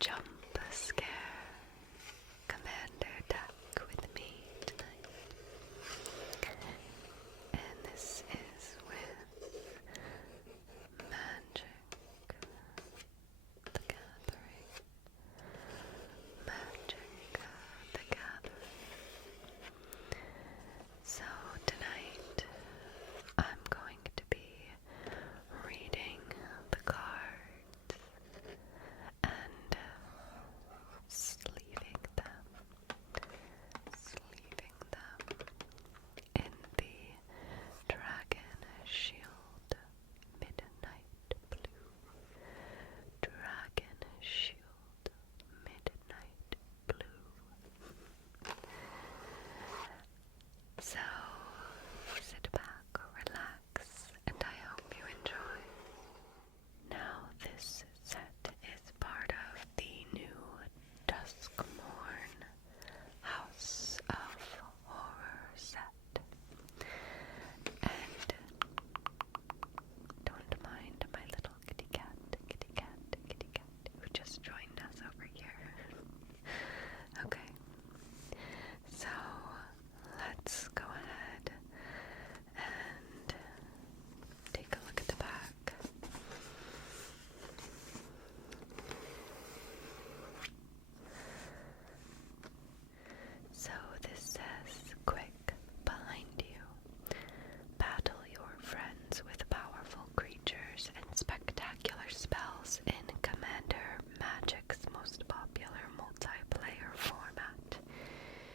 jump scare Commander deck with me tonight. And this is with Magic the Gathering. Magic the Gathering. So tonight I'm going to be reading the cards and sleeving them in the Dragon Shield Midnight Blue. Dragon Shield Midnight Blue. So sit back, relax, and I hope you enjoy. Now this set is part of the new Duskmourn House of Horror set. And don't mind my little kitty cat who just joined us over here. Okay, so let's go ahead and take a look at the back. So this says, quick, behind you. Battle your friends with powerful creatures and spectacular spells in Commander Magic's most popular multiplayer format.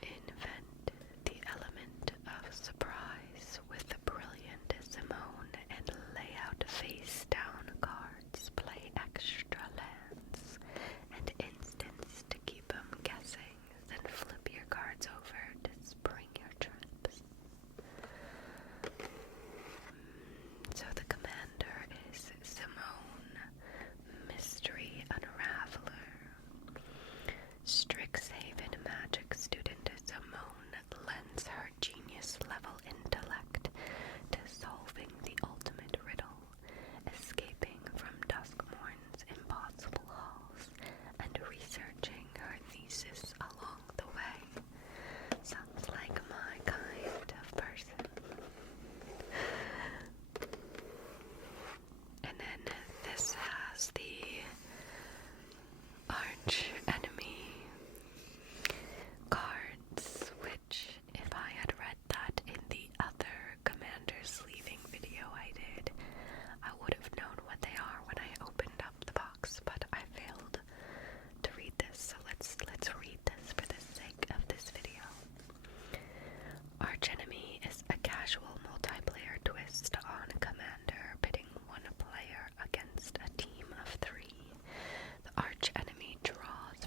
Invent the element of surprise with the brilliant Simone and lay out face-down cards, play extra lands and instants to keep them guessing, then flip your cards over to spring your traps. So the commander is Simone, Mystery Unraveler. Strixhaven Magic student Simone lends her genius-level intellect to solving the ultimate riddle, escaping from Duskmourn's impossible halls, and researching her thesis along the way. Sounds like my kind of person. And then this has the arch enemy cards, which if I had read that in the other commander sleeving video I did, I would have known what they are when I opened up the box, but I failed to read this, so let's read this for the sake of this video. Archenemy is a casual multiplayer twist on Commander, pitting one player against a team of 3. The archenemy draws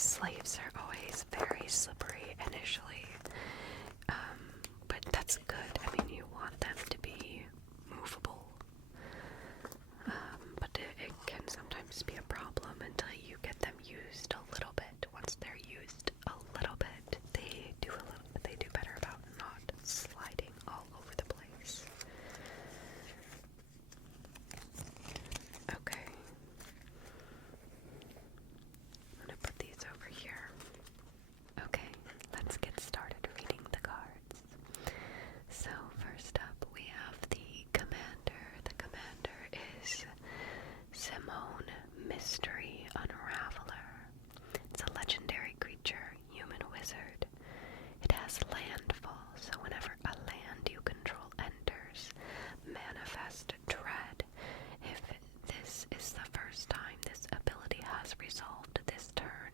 These slaves are always very slippery initially, but that's good. I mean, you want them to be movable, but it can sometimes be a problem until you get them used a little bit. Once they're used a little bit, they do better about not sliding all over the place. Okay. I'm gonna put these over here. Okay, let's get started reading the cards. So first up we have the Commander. The Commander is Simone Mystery Unraveler. It's a legendary creature, human wizard. It has landfall, so whenever a land you control enters, manifest dread. If this is the first time this ability has resolved this turn,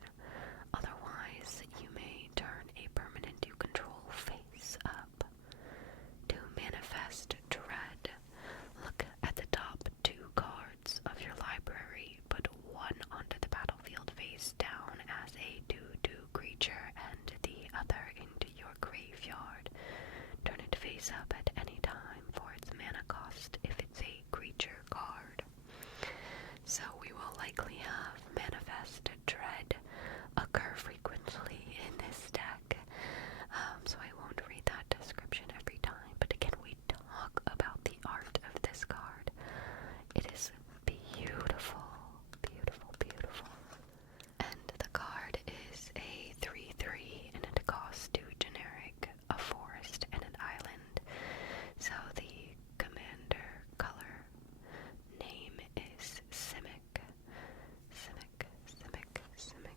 otherwise you may turn a permanent you control face up. To manifest dread, look at the top 2 cards of your library, put one onto the battlefield face down as a 2/2 creature and the other into your graveyard. Turn it face up at any time for its mana cost if it's a creature card. So we will likely have Manifest Dread occur frequently in this deck, so I won't read that description every time, but again, we talk about the art of this card. It is beautiful, beautiful, beautiful. And the card is a 3/3, and it costs 2 generic, a forest, and an island. So the commander color name is Simic. Simic, Simic, Simic.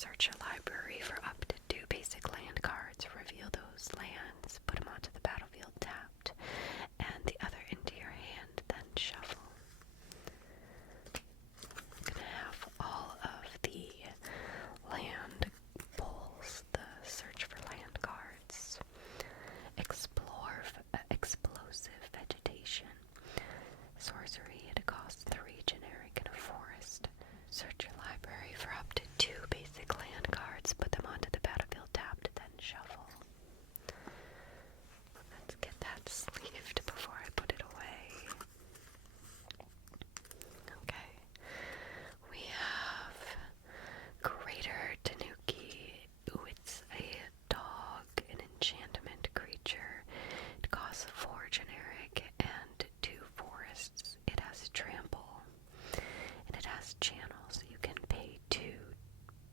search your library for up to 2 basic land cards, reveal those lands, put them onto the battlefield tapped, and the other into your hand, then shuffle. I'm going to have all of the land pulls, the search for land cards. Explosive vegetation. Sorcery, it costs 3 generic and a forest. Search your library for up to 2 basic land cards, put them onto the battlefield tapped, then shuffle. Let's get that sleeved before I put it away. Okay. We have Greater Tanuki. Ooh, it's a dog, an enchantment creature. It costs 4 generic and 2 forests. It has trample. And it has channels. You can pay 2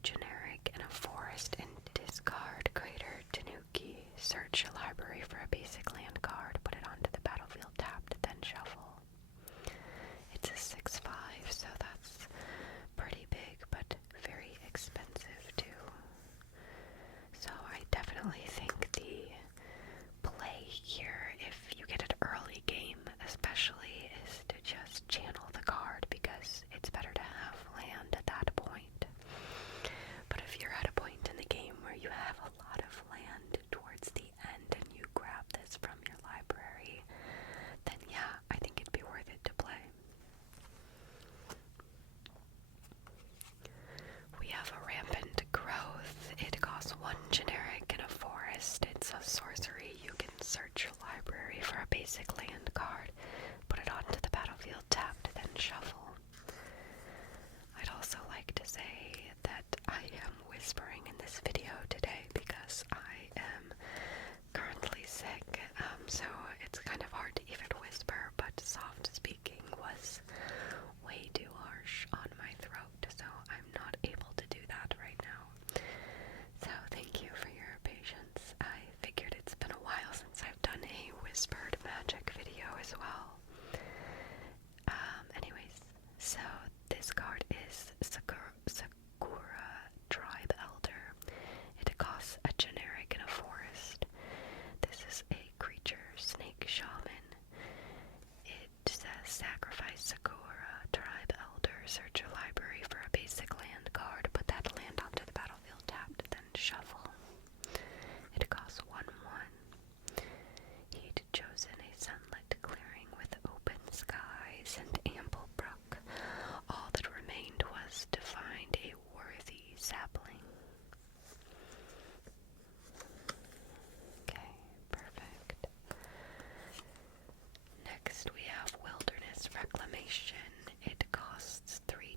generic and a forest and discard Greater Tanuki. Search your library for a basic land card, put it onto the battlefield tapped, then shuffle. It's a 6/5, so that's pretty big, but very expensive too. So I definitely think the play here, if you get it early game especially, is to just channel the card, because it's better to have land at that point. But if you're at a point in the game where you have a lot of land towards the end and you grab this from your library, then yeah, I think it'd be worth it to play. We have a Rampant Growth. It costs 1 generic and a forest. It's a sorcery. You can search your library for a basic land card, put it onto the battlefield tapped, then shuffle. I'd also like to say that I am whispering in this video today because I am currently sick, so it's kind of hard to even whisper, but soft speaking was way too harsh on my throat, so I'm not able to do that right now. So thank you for your patience. I figured it's been a while since I've done a whispered magic video as well. Anyways, so this card is Sakura Tribe Elder. It costs a generic and a forest. This is a creature, Snake Shaman. It says sacrifice Sakura Tribe Elder, search your library for a basic land card, put that land onto the battlefield tapped, then shuffle. It costs 1/1. He'd chosen a sunlit clearing with open skies and ample brook. All that remained was to find a worthy sapling. Okay, perfect. Next we have Wilderness Reclamation. It costs 3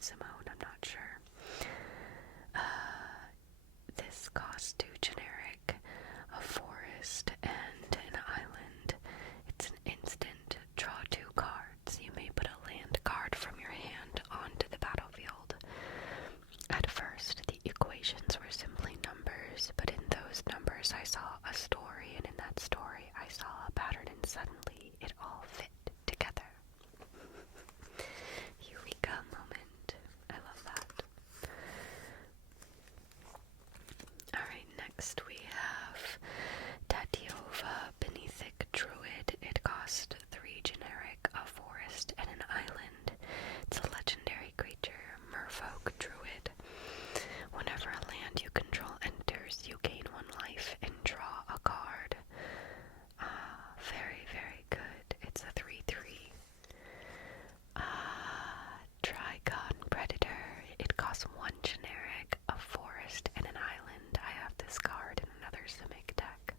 Simone, I'm not sure. This costs 2 generic, a forest, and an island. It's an instant. Draw 2 cards. You may put a land card from your hand onto the battlefield. At first, the equations were simply numbers, but in those numbers I saw a story, and in that story I saw a pattern, and suddenly it all fit together. Eureka moment. I love that. Alright, next we have Tatiova Benethic Druid. It cost 3 generic, a forest, and an island. It's a legendary creature, Merfolk Druid. Whenever a land you control enters, you gain 1 life and draw a card. Very, very good. It's a 3/3. Trigon Predator. It costs 1 generic, a forest, and an island. I have this card in another Simic deck.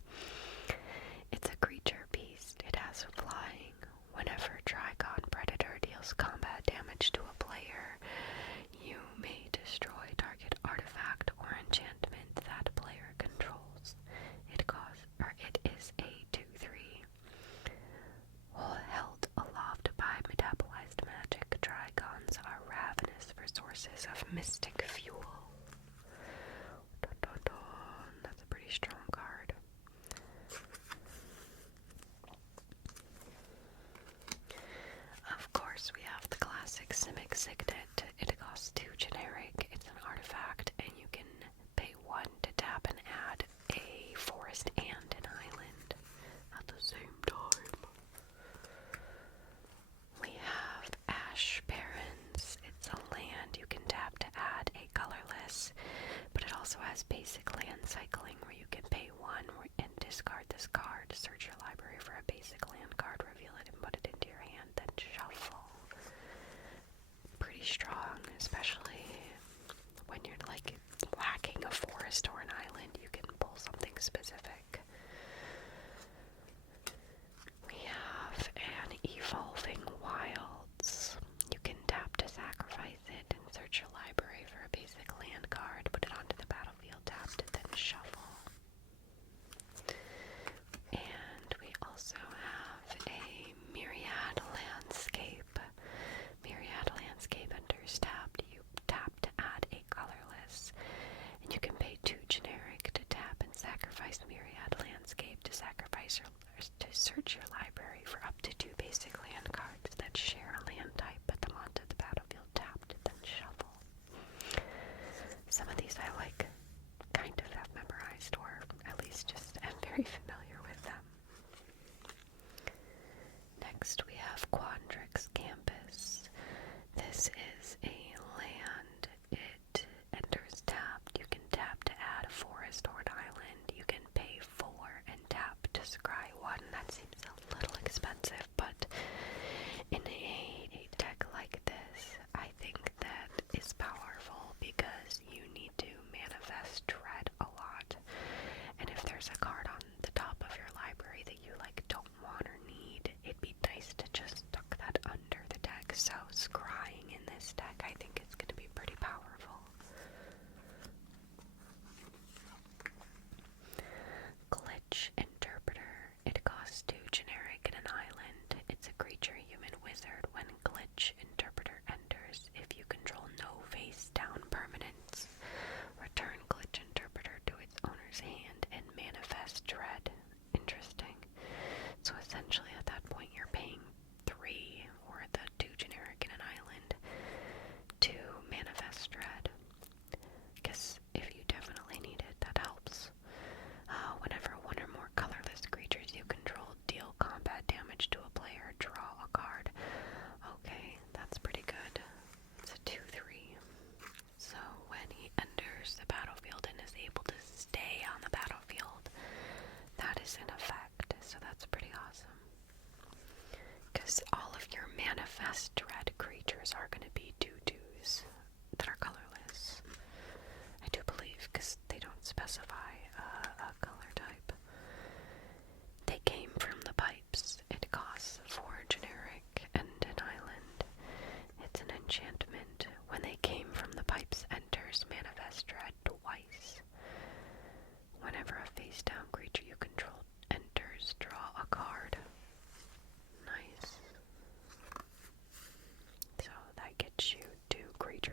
It's a creature beast. It has flying. Whenever Trigon Predator deals combat damage to a player, you may destroy target artifact or enchantment that player controls. It is a 2/3. Held aloft by metabolized magic, Drygons are ravenous for sources of mystic fuel. Dun, dun, dun. That's a pretty strong card. Of course, we have the classic Simic Signet. It costs 2 generic. It's an artifact, and you can pay 1 to tap and add a forest and an island at the same time. We have Ash Barrens. It's a land you can tap to add a colorless, but it also has basic land cycling where you can pay 1 and discard this card, search your library for a basic land card, reveal it, and put it into your hand, then shuffle. Pretty strong, especially when you're like lacking a forest or an island, you can pull something specific. We have an Evolving Wilds. You can tap to sacrifice it and search your library for a basic land card, put it onto the battlefield, tap it, then shuffle. And we also have a Myriad Landscape. Myriad Landscape enters tapped. You tap to add a colorless, and you can pay 2 generic to tap and sacrifice Myriad Landscape to search your library for up to 2 basic land cards that share a land type. Put them onto the battlefield, tapped, then shuffle. Some of these I kind of have memorized, or at least just am very familiar with them. Next we have Quandrix Campus. This is a land. It enters tapped. You can tap to add a forest or an island. You can pay 4 and tap to scry 1. That seems a little expensive, but in a deck like this, I think that is powerful because you need to manifest dread a lot. And if there's a card on the top of your library that you don't want or need, it'd be nice to just tuck that under the deck. So scrying in this deck, I think it's going to be pretty powerful. Glitch Interpreter. It costs 2 generic and an island. It's a creature human wizard. When Glitch Interpreter enters, if you control no face down permanents, return Glitch Interpreter to its owner's hand and manifest dread. Interesting. So essentially at that point you're paying 3 or the 2 generic and an island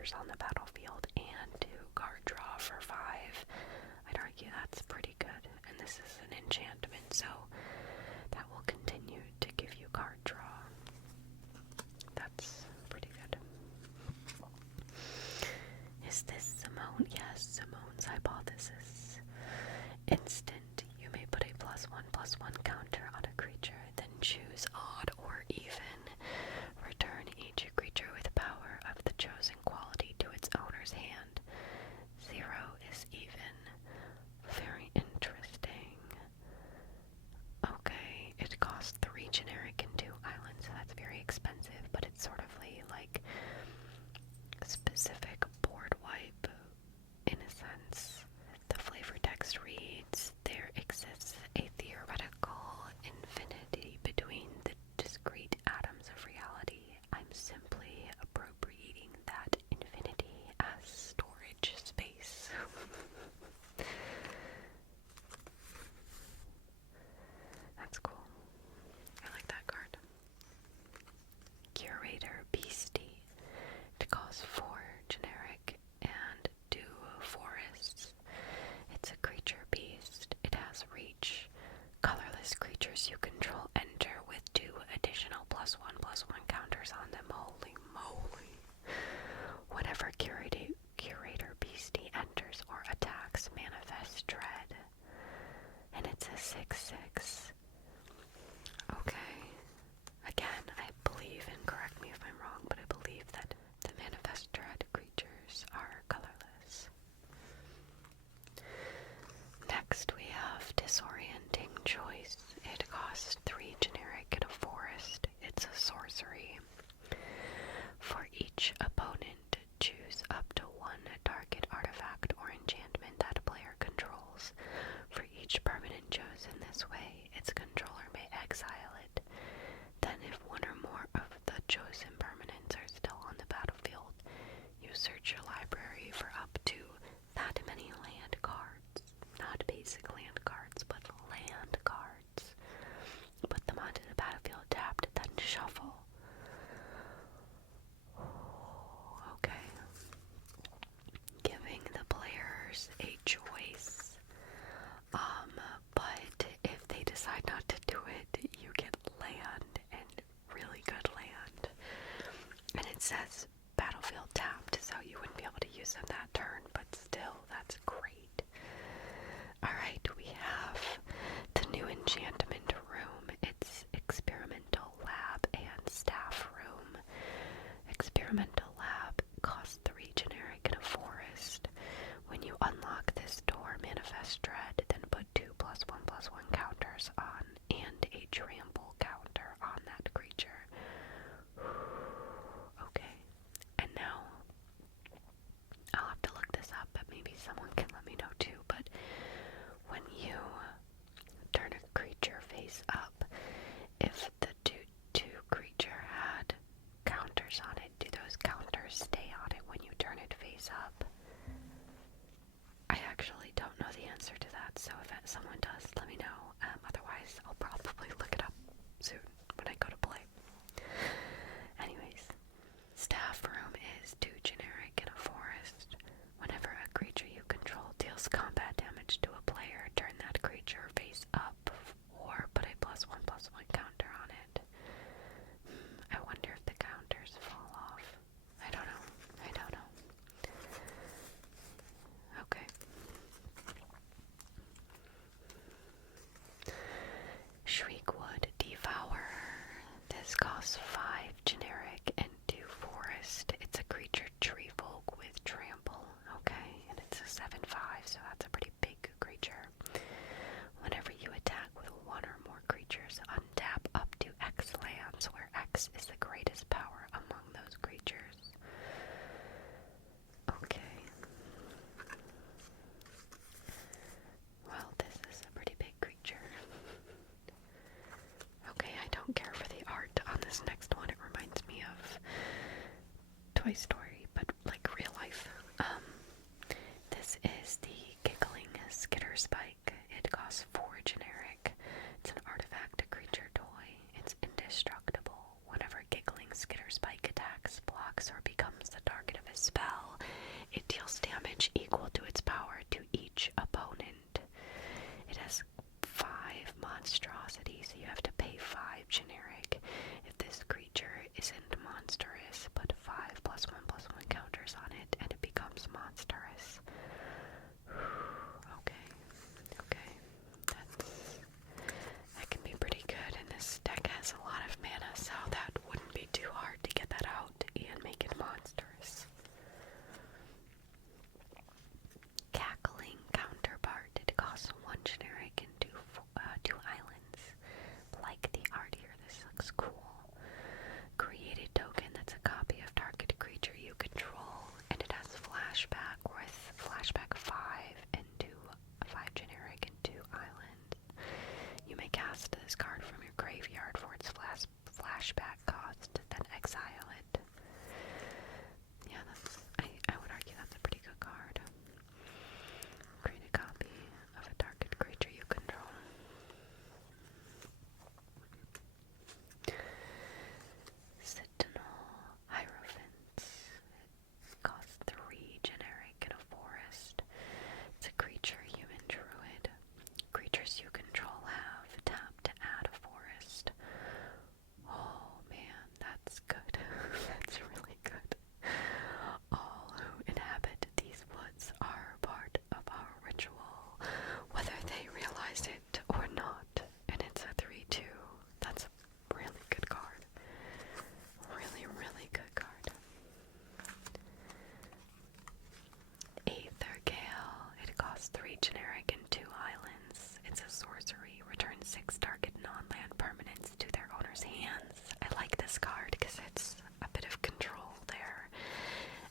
counters on the battlefield and 2 card draw for 5. I'd argue that's pretty good, and this is an enchantment, so that will continue to give you card draw. That's pretty good. Is this Simone? Yes, Simone's hypothesis. Instant. You may put a +1/+1 counter on a creature, then choose odd or even. Return each creature with power of the chosen quality to its owner's hand. 0 is even. Very interesting. Okay, it costs 3 generic and 2 islands, so that's very expensive, but it's sort of like specific board wipe in a sense. The flavor text reads, there exists a theoretical infinity between the discrete atoms of reality. I'm simply appropriating that infinity as storage space. That's cool. I like that card. Curator Beastie. It costs 4 generic and 2 forests. It's a creature beast. It has reach. Colorless creatures you control enter with 2 additional +1/+1 counters on them. Holy moly. Whenever Curator Beastie enters or attacks, manifest dread. And it's a 6/6. Okay. Again, I believe, and correct me if I'm wrong, but I believe that the manifest dread creatures are colorless. Next we have Disorienting Choice. It costs 3 generic and a forest. It's a sorcery. For each opponent, choose up to 1 target artifact or enchantment that a player controls. For each permanent chosen this way, its controller may exile it. Then if 1 or more of the chosen permanents are still on the battlefield, you search your library for up to that many land cards. Not basic land cards, but land cards. Put them onto the battlefield tapped, then shuffle. Okay. Giving the players a choice. But if they decide not to do it, you get land, and really good land. And it says battlefield tapped, so you wouldn't be able to use them that turn, but still, that's great. Alright, we have the new enchantment room. It's Experimental Lab and Staff Room. Experimental Lab costs 3 generic and a forest. When you unlock this door, manifest dread, then put 2 +1/+1 counters on and a trample counter on that creature. Okay, and now I'll have to look this up, but maybe someone can let me know too. But when you turn a creature face up, if the 2/2 creature had counters on it, do those counters stay on it when you turn it face up? I actually don't know the answer to that, so if someone does, let me know. Otherwise, I'll probably look it up soon when I go to play. Anyways, Staff Room is 2 generic and a forest. Whenever a creature you control deals combat damage to a player, turn that creature face up or put a +1/+1 counter on it. I wonder if the counters fall off. I don't know. Okay. Shriekwood Devourer. This costs 5 generic and 2 forest. It's a creature tree folk with trample. Okay, and it's a 7/5, so that's a pretty big creature. Whenever you attack with 1 or more creatures, untap up to X lands, where X is the greatest power among those creatures. Okay. Well, this is a pretty big creature. Okay, I don't care for the art on this next one. It reminds me of Toy Story, but like real life. This is the Giggling Skitter Spike. It costs 4 generic. It's an artifact, a creature toy. It's indestructible. Whenever Giggling Skitter Spike attacks, blocks, or becomes the target of a spell, deals damage equal to its power to each opponent. It has 5 monstrosity, so you have to pay 5 generic. If this creature isn't monstrous, put 5 +1/+1 counters on it, and it becomes monstrous. Okay. That can be pretty good, and this deck has a lot of mana, so that wouldn't be too hard to get that out and make it monstrous. Cackling Counterpart. It costs 1 generic and 2 islands. Like the art here, this looks cool. Create a token that's a copy of target creature you control, and it has flashback with flashback 5 and 5 generic and 2 island. You may cast this card from your graveyard for its flashback cost, then exile it. Yeah, I would argue that's a pretty good card. Create a copy of a target creature you control. Sentinel Hierophants. It costs 3 generic in a forest. It's a creature, human druid. Creatures you control have tap to add a forest. Oh man, that's good. That's really good. All who inhabit these woods are part of our ritual, whether they realize it or not. And it's a 3/2. That's a really good card. Really good card. Aether Gale. It costs 3 generic and 2 islands. It's a sorcery. Return 6 target non-land permanents to their owner's hands. I like this card because it's a bit of control there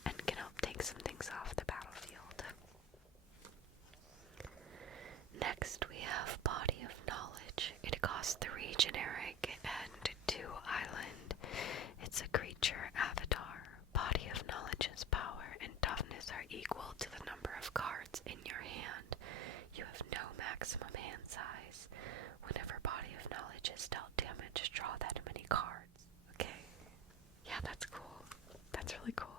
and can help take some things off the battlefield. Next we have Body of Knowledge. It costs 3 generic and 2 island. It's a creature avatar. Body of Knowledge's power and toughness are equal to the number of cards in your hand. You have no maximum hand size. Whenever Body of Knowledge is dealt damage, draw that many cards. Okay. Yeah, that's cool. That's really cool.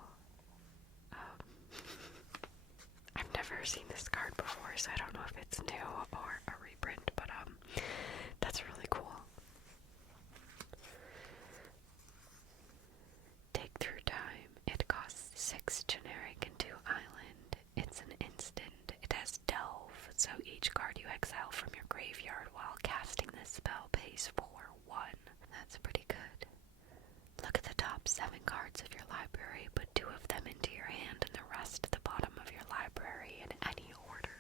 I've never seen this card before, so I don't know if it's new or a reprint, but that's really cool. Take Through Time. It costs 6 generic and 2 island. It's an instant. It has Delve, so each card you exile from your graveyard while casting this spell pays 4/1. That's pretty good. Look at the top 7 cards of your library, put 2 of them into your hand and the rest at the bottom of your library in any order.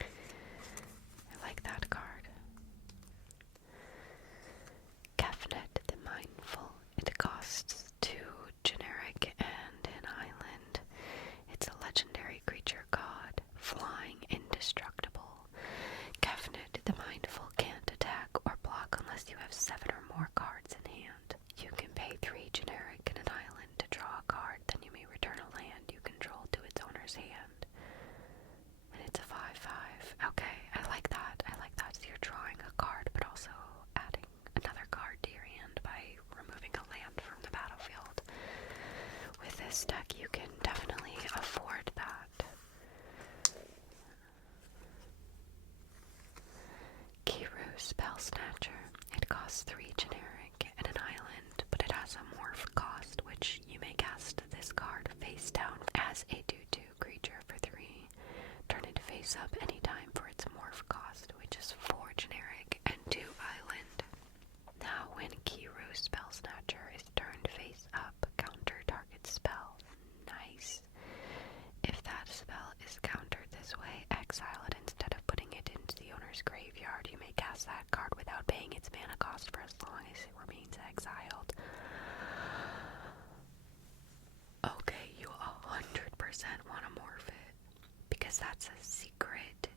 I like that card. Kefnet the Mindful. It costs 2 generic and an island. It's a legendary creature god, flying indestructible. Kefnet the Mindful can't attack or block unless you have 7 or more cards in hand. You can pay 3 generic and an island to draw a card, then you may return a land you control to its owner's hand. And it's a 5/5. Okay, I like that. So you're drawing a card, but also adding another card to your hand by removing a land from the battlefield. With this deck, you can definitely afford that. Kiru Spell Snatcher. It costs 3 generic and an island, but it has a morph cost, which you may cast this card face down as a 2/2 creature for 3. Turn it face up anytime for its morph cost, which is 4 generic and 2 island. Now when Kiru Spell Snatcher is turned face up, counter target spell. Nice. If that spell is countered this way, exile it instead of putting it into the owner's graveyard. You may cast that card without paying its mana cost for as long as it remains exiled. Okay, you 100% want to morph it, because that's a secret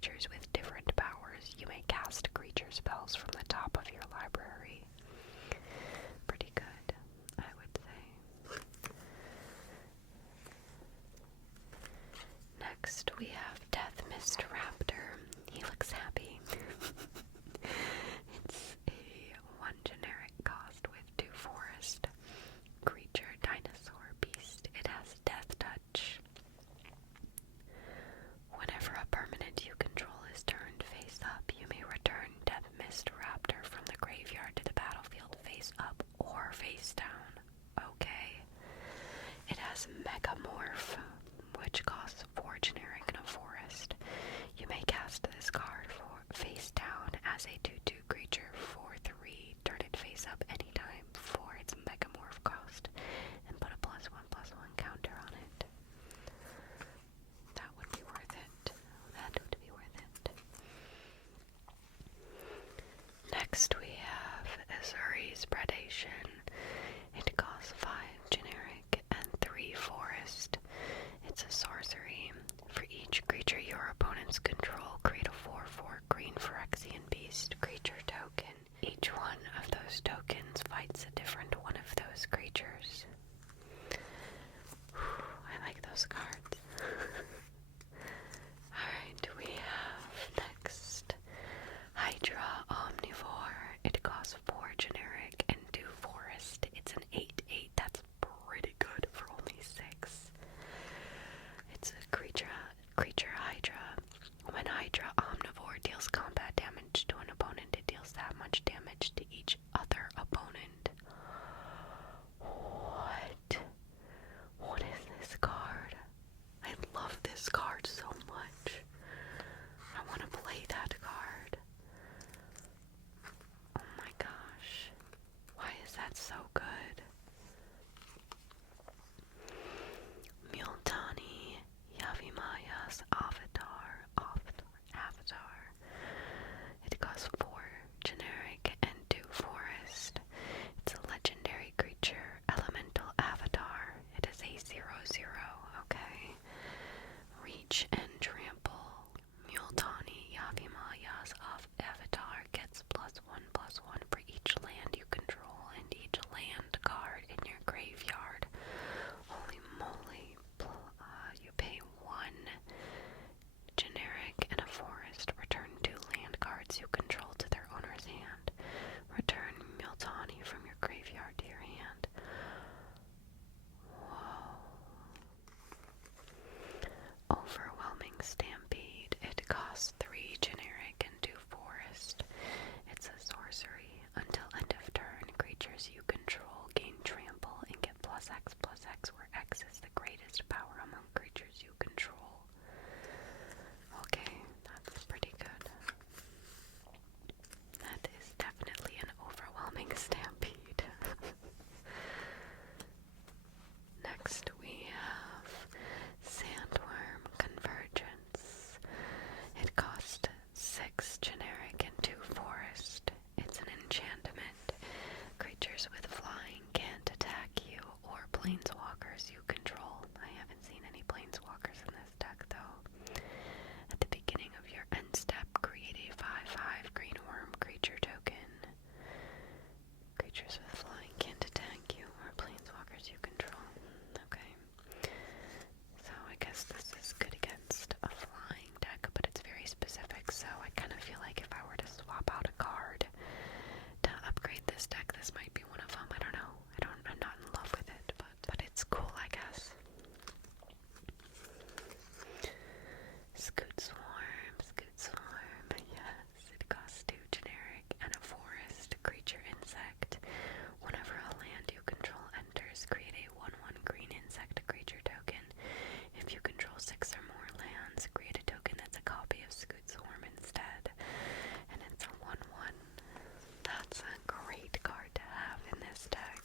creatures with different powers. You may cast creature spells from the top of your library. Pretty good, I would say. Next, we have Death Mist Raptor. He looks happy. It's a 1 generic cost with 2 forest. Creature, dinosaur, beast. It has Death Touch. Whenever a permanent you control is turned face up, you may return Death Mist Raptor from the graveyard to the battlefield face up or face down. Okay. It has Megamorph, which costs 4 generic and a forest. You may cast this card for face down as a 2/2 creature for 3. Turn it face up anytime for its Megamorph cost and put a +1/+1 counter on it. That would be worth it. That would be worth it. Next we have Azuri's Predation. It costs 5 generic and 3 forest. It's a sorcery. For each creature your opponents control, create a 4/4 green Phyrexian beast creature token. Each one of those tokens fights a different one of those creatures. I like those cards. Alright, we have next Hydra Omnivore. It costs 4 generic and 2 forest. It's an 8/8. That's pretty good for only 6. It's a creature Hydra. When Hydra Omnivore deals combat damage to an opponent, it deals that much damage to each other opponent. What? What is this card? I love this card so much. I want to play that card. Oh my gosh. Why is that so good? Multani Yavimaya's Avatar. It costs 4 generic and 2 forest. It's a legendary creature, elemental avatar. It is a 0/0, okay? Reach and trample. Multani Yavimaya's Avatar gets +1/+1 for each land you control and each land card in your graveyard. Holy moly. You pay 1 generic and a forest. Return 2 land cards you control to their owner's hand. Return Multani from your graveyard to your hand. Whoa. Overwhelming Stampede. It costs 3 generic and 2 forest. It's a sorcery. Until end of turn, creatures you control gain trample and get +X/+X, where X is the greatest power among creatures you control. Okay, that's pretty good. That is definitely an overwhelming stampede. Next we have Sandworm Convergence. It costs 6 generic and 2 forest. It's an enchantment. Creatures with flying can't attack you or planeswalkers you control. I haven't seen any planeswalkers in this deck though. At the beginning of your end step, create a 5/5 green worm creature token. Creatures with flying can't attack you or planeswalkers you control. Okay. So I guess this is good against a flying deck, but it's very specific, so I kind of feel like if I were to swap out a card to upgrade this deck, this might be one of them. I don't know. I'm not in love with it, but it's cool, I guess. Scoot Swarm, yes. It costs 2 generic and a forest. Creature insect. Whenever a land you control enters, create a 1/1 green insect creature token. If you control 6 or more lands, create a token that's a copy of Scoot Swarm instead. And it's a 1/1. That's a great card to have in this deck.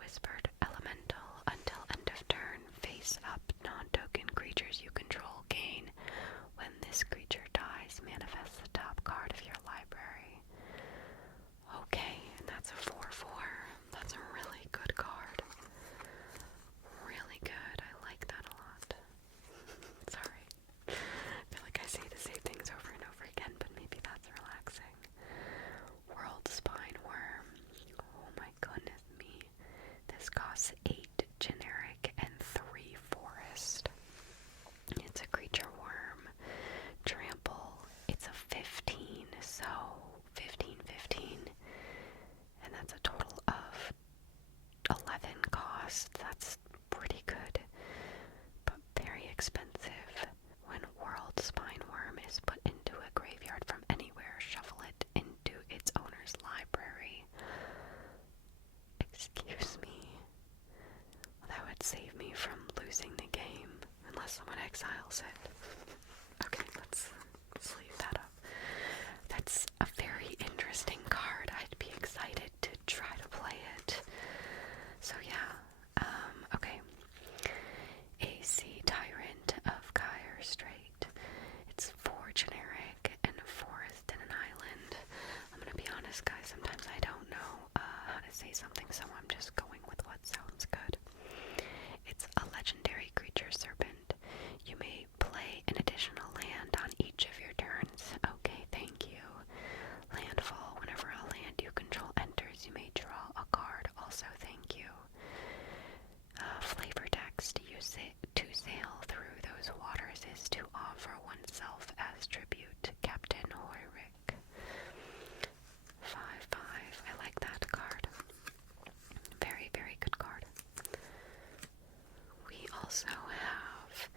Whispered Elemental. Until end of turn, face up non-token creatures you control gain. When this creature dies, manifest the top card of your library. Okay, and that's a 4/4. That's a really good card. Really good. I like that a lot. Sorry. I feel like I say the same things over and over again, but maybe that's relaxing. World Spine Worm. Oh my goodness me. This costs 8 generic and 3 forest. It's a creature worm. Trample. It's a 15, so 15. And that's a total of 11 cost. That's pretty good, but very expensive. When World Spine Worm is put into a graveyard from anywhere, shuffle it into its owner's library. Excuse me. Well, that would save me from losing the game, unless someone exiles it. Okay, let's leave that up. That's a very interesting card. I'd be excited to try to play it. So yeah, okay. AC Tyrant of Gyre Strait. It's 4 generic and a forest and an island. I'm gonna be honest, guys, sometimes I don't know how to say something, so I'm just going with what sounds good. It's a legendary creature serpent. You may play an additional land on each of your turns. Okay, thank you. Landfall. Whenever a land you control enters, you may draw a card. Also, thank you. Flavor text. Use it to sail through those waters is to offer oneself as tribute. Captain Hoyrick. 5/5. I like that card. Very, very good card. We also have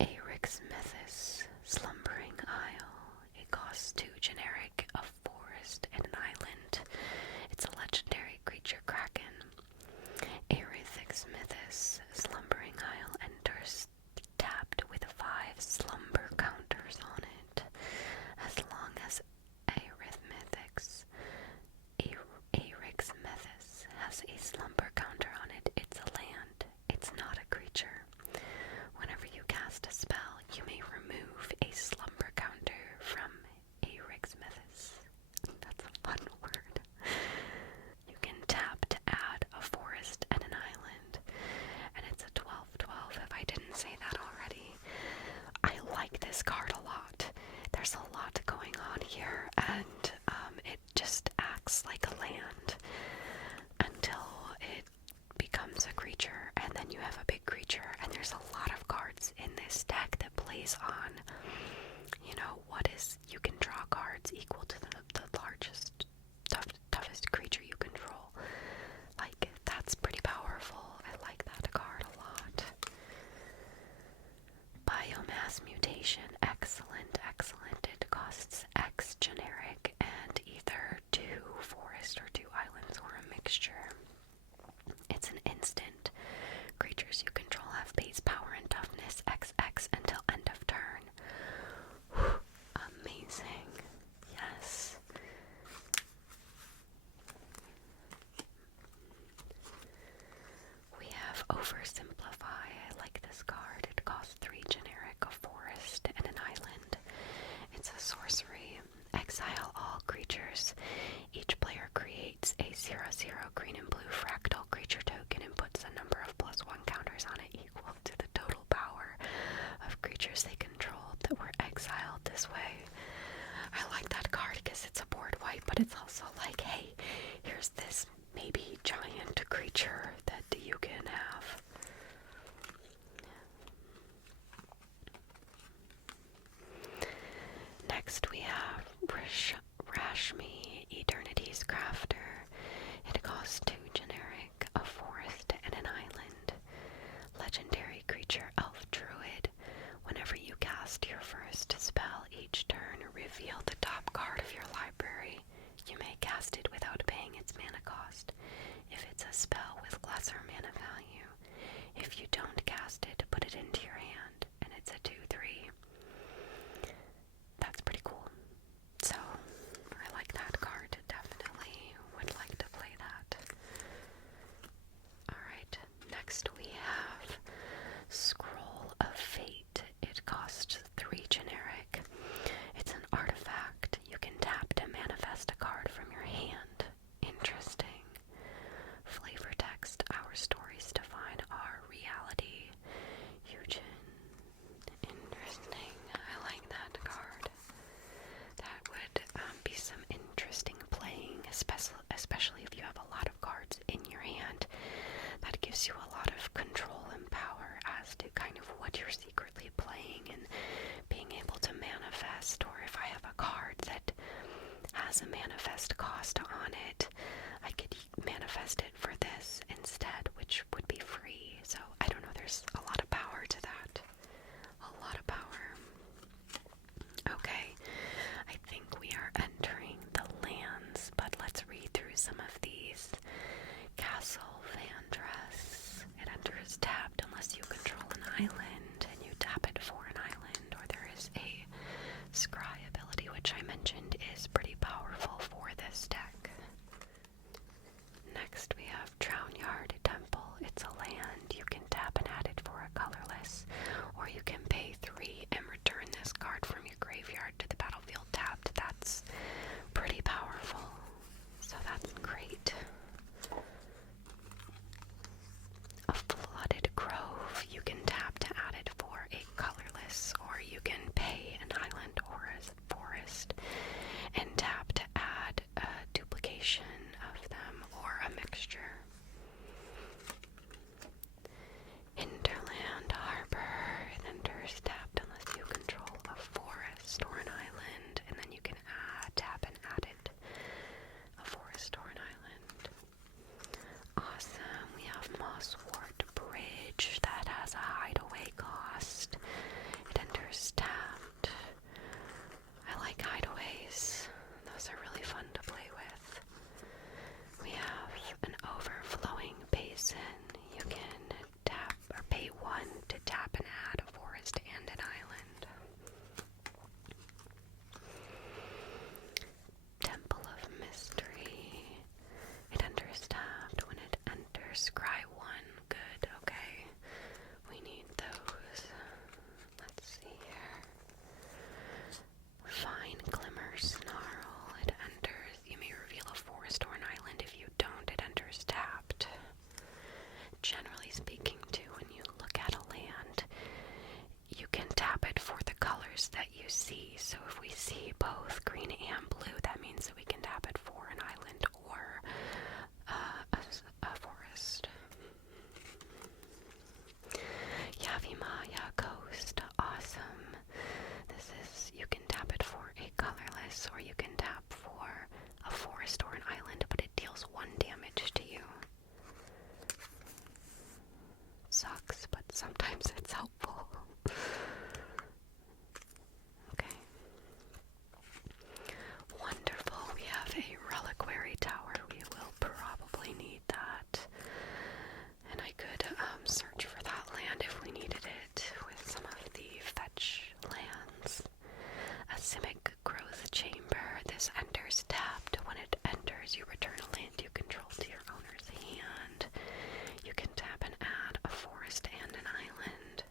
Arix Mythos, Slumbering Isle. It costs 2 generic, a forest, and an island. It's a legendary creature kraken. Arithix Mythos, Slumbering Isle enters tapped with 5 slumber counters on it. As long as Arithmethix Arix Mythos has a slumber counter on it, it's a land. It's not a creature. Whenever you cast a spell, you may remove a slumber counter from Arix Mythos. That's a fun word. You can tap to add a forest and an island, and it's a 12/12 if I didn't say that already. I like this card a lot. There's a lot going on here, and it just acts like a land until it becomes a creature, and then you have a big creature, and there's a lot of cards in this deck that plays on, you can draw cards equal to the largest, toughest creature you control. Like, that's pretty powerful. I like that card a lot. Biomass Mutation. Excellent. It costs X generic and either 2 forest or 2 islands or a mixture. It's an instant. Creatures you control have base power and toughness XX until end of turn. Whew, amazing. Yes. We have Oversimplify. I like this card. It costs 3 generic, a forest, and an island. It's a sorcery. Exile all creatures. Each player creates a 0/0 green and blue fractal creature token and puts a number of +1 counters on it equal to the total power of creatures they controlled that were exiled this way. I like that card because it's a board wipe, but it's also like, hey, here's this maybe giant creature that you can have. Next we have Rashmi, Eternity's Crafter. It costs 2 generic, a forest, and an island. Legendary creature Elf Druid. Whenever you cast your first spell each turn, reveal the top card of your library. You may cast it without paying its mana cost. If it's a spell with has a manifest cost on it. I could manifest it for this instead, which would be free. So I don't know, there's a lot of power to that. A lot of power. Okay, I think we are entering the lands, but let's read through some of these. Castle Vandress. It enters tapped unless you control an island, and you tap it for an island, or there is a scry ability, which I mentioned is pretty powerful for this deck. Next we have Drownyard Temple. It's a land. You can tap and add it for a colorless, or you can pay 3 and return this card from your graveyard to the battlefield tapped. That's pretty powerful, so that's great. A Flooded Grove. You can tap to add it for a colorless, or you can pay an island or a forest and tap to add a duplication of them or a mixture. Hinterland Harbor. It enters tapped unless you control a forest or an island, and then you can tap and add it, a forest or an island. Awesome. We have Mosswort Bridge. That has a hideaway cost. It enters tapped. I like hideaways. Those are really fun to play with. We have an Overflowing Basin. You can tap or pay 1 to tap and add a forest and an island. Temple of Mystery. It enters tapped. When it enters, scry 1. Good, okay. We need those. Let's see here. Fine Glimmer Snarl. It enters. You may reveal a forest or an island. If you don't, it enters tapped. Generally speaking, too, when you look at a land, you can tap it for the colors that you see. So if we see both green and blue, that means that we can tap it for an island or a forest. Yavimaya Coast. Awesome. This is, you can tap it for a colorless, or you can tap for a forest or an island, but it deals 1 damage to you. Sucks, but sometimes it's helpful. Okay. Wonderful. We have a Reliquary Tower. We will probably need that. And I could search for that land if we needed it with some of the fetch lands. A Simic Growth Chamber. This enters tapped. When it enters, you return a land you control to your owner's hand. You can tap and add a forest and an island.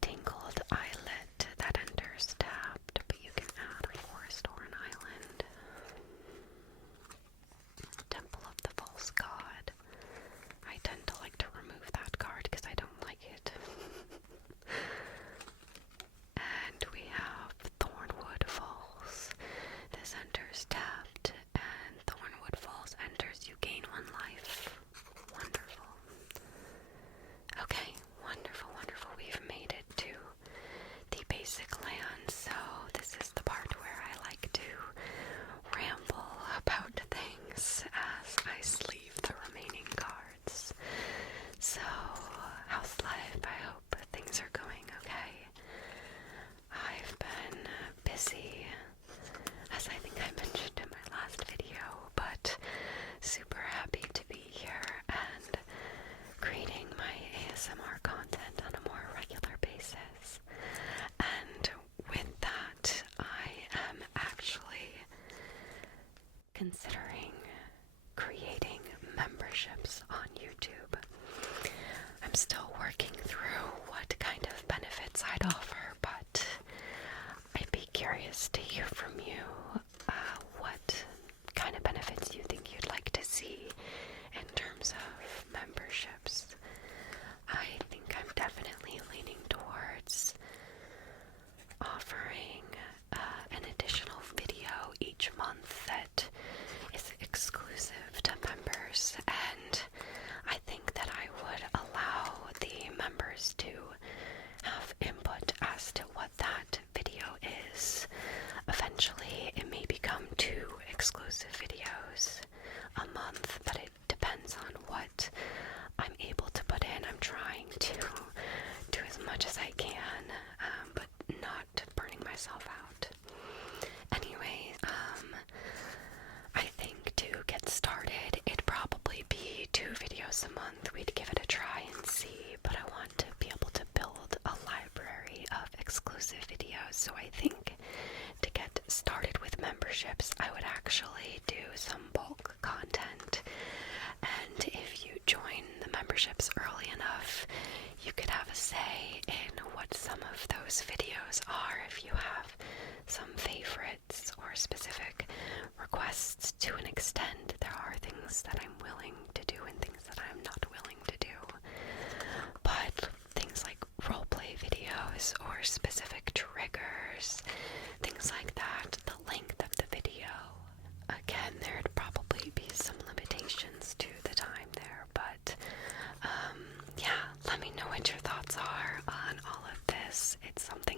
Tingled Islet. That enters tapped, but you can add a forest or an island. Temple of the False God. I tend to like to remove that card because I don't like it. And we have Thornwood Falls. This enters tapped, and Thornwood Falls enters, you gain 1 life. Wonderful. Okay, wonderful, wonderful. We've made it to the basic land, so this is the part where I like to ramble about things as I sleeve the remaining cards. So, how's life? I hope things are going okay. I've been busy, as I think I mentioned in my last video, but super happy to be here and creating my ASMR content on a more regular basis. And with that, I am actually considering creating memberships on YouTube. I'm still working through what kind of benefits I'd offer, but I'd be curious to hear from you what kind of benefits you think you'd like to see in terms of memberships. I think I'm definitely leaning towards offering an additional video each month that is exclusive to members, and I think that I would allow the members to have input as to what that exclusive videos a month, but it depends on what I'm able to put in. I'm trying to do as much as I can, but not burning myself out. Anyway, I think to get started, it'd probably be 2 videos a month. We'd give it a try and see, but I want to be able to build a library of exclusive videos, so I think to get started with memberships, I would actually do some bulk content, and if you join the memberships early enough, you could have a say in what some of those videos are. If you have some favorites or specific requests, to an extent, there are things that I'm willing to do and things that I'm not willing to do. But things like roleplay videos or specific triggers, things like that, the length of the video, again, there'd probably be some limitations to the time there, but yeah, let me know what your thoughts are on all of this. It's something